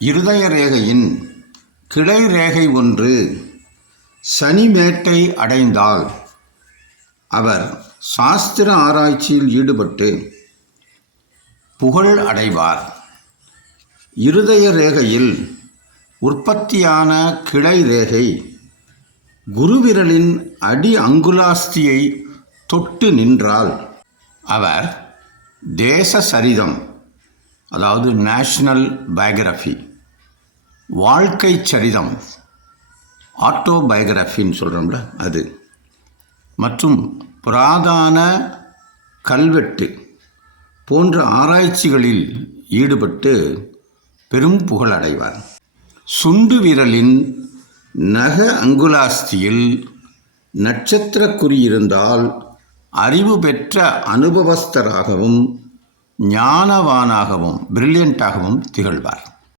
இருதய ரேகையின் கிளை ரேகை ஒன்று சனிமேட்டை அடைந்தால் அவர் சாஸ்திர ஆராய்ச்சியில் ஈடுபட்டு புகழ் அடைவார். இருதய ரேகையில் உற்பத்தியான கிளை ரேகை குருவிரலின் அடி அங்குலாஸ்தியை தொட்டு நின்றால் அவர் தேச சரிதம், அதாவது நேஷனல் பயோகிராஃபி, வாழ்க்கை சரிதம், ஆட்டோபயோகிராஃபின்னு சொல்கிறோம்ல அது, மற்றும் புராதான கல்வெட்டு போன்ற ஆராய்ச்சிகளில் ஈடுபட்டு பெரும் புகழ் அடைவார். சுண்டு விரலின் நக அங்குலாஸ்தியில் நட்சத்திர குறி இருந்தால் அறிவு பெற்ற அனுபவஸ்தராகவும் ஞானவானாகவும் பிரில்லியண்டாகவும் திகழ்வார்.